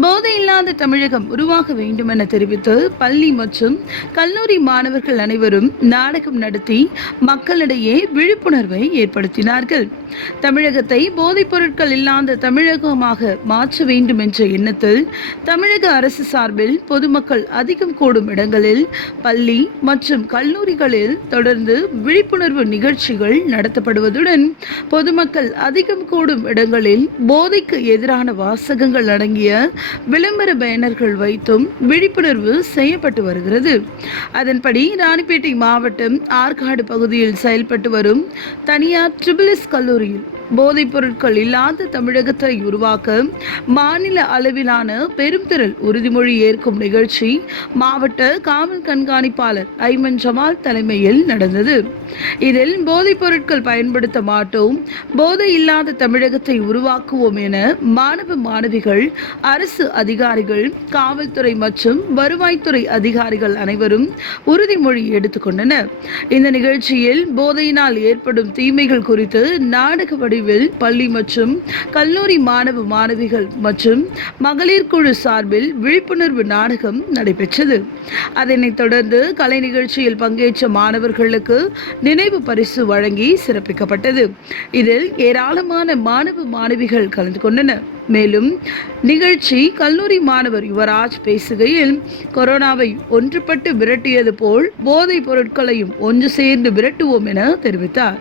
போதை இல்லாத தமிழகம் உருவாக வேண்டும் என தெரிவித்து பள்ளி மற்றும் கல்லூரி மாணவர்கள் அனைவரும் நாடகம் நடத்தி மக்களிடையே விழிப்புணர்வை ஏற்படுத்தினார்கள். தமிழகத்தை போதைப் பொருட்கள் இல்லாத தமிழகமாக மாற்ற வேண்டும் என்ற எண்ணத்தில் தமிழக அரசு சார்பில் பொதுமக்கள் அதிகம் கூடும் இடங்களில் பள்ளி மற்றும் கல்லூரிகளில் தொடர்ந்து விழிப்புணர்வு நிகழ்ச்சிகள் நடத்தப்படுவதுடன் பொதுமக்கள் அதிகம் கூடும் இடங்களில் போதைக்கு எதிரான வாசகங்கள் அடங்கிய விளம்பர பேனர்கள் வைத்தும் விழிப்புணர்வு செய்யப்பட்டு வருகிறது. அதன்படி ராணிப்பேட்டை மாவட்டம் ஆற்காடு பகுதியில் செயல்பட்டு வரும் தனியார் ட்ரிபிள்எஸ் கல்லூரியில் போதைப் பொருட்கள் இல்லாத தமிழகத்தை உருவாக்க மாநில அளவிலான பெரும்திரள் உறுதிமொழி ஏற்கும் நிகழ்ச்சி மாவட்ட காவல் கண்காணிப்பாளர் ஐமன் ஜமால் தலைமையில் நடந்தது. இதில் போதைப் பொருட்கள் பயன்படுத்த மாட்டோம் போதை இல்லாத தமிழகத்தை உருவாக்குவோம் என மாணவ மாணவிகள் அரசு அதிகாரிகள் காவல்துறை மற்றும் வருவாய்த்துறை அதிகாரிகள் அனைவரும் உறுதிமொழி எடுத்துக்கொண்டனர் இந்த நிகழ்ச்சியில் போதையினால் ஏற்படும் தீமைகள் குறித்து நாடக பிரிவில் பள்ளி மற்றும் கல்லூரி மாணவ மாணவிகள் மற்றும் மகளிர் குழு சார்பில் விழிப்புணர்வு நாடகம் நடைபெற்றது. அதனைத் தொடர்ந்து கலை நிகழ்ச்சியில் பங்கேற்ற மாணவர்களுக்கு நினைவு பரிசு வழங்கி சிறப்பிக்கப்பட்டது. இதில் ஏராளமான மாணவ மாணவிகள் கலந்து கொண்டனர். மேலும் நிகழ்ச்சி கல்லூரி மாணவர் யுவராஜ் பேசுகையில் கொரோனாவை ஒன்றுபட்டு விரட்டியது போல் போதைப் பொருட்களையும் ஒன்று சேர்ந்து விரட்டுவோம் என தெரிவித்தார்.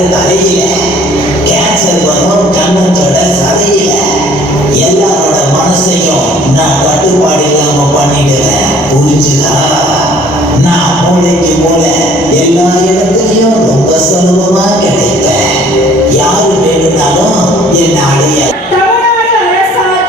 அவங்க தலையில கேன்சர் வரும் கண்ணத்தோட சதையில எல்லாரோட மனசையும் நான் கட்டுப்பாடு இல்லாம பண்ணிடுறேன். புரிஞ்சுதா? நான் மூளைக்கு மூளை எல்லா இடத்துலையும் ரொம்ப சுலபமா கிடைப்பேன். யாரு வேணும்னாலும் என்ன அடைய. தமிழ்நாடு அரசால்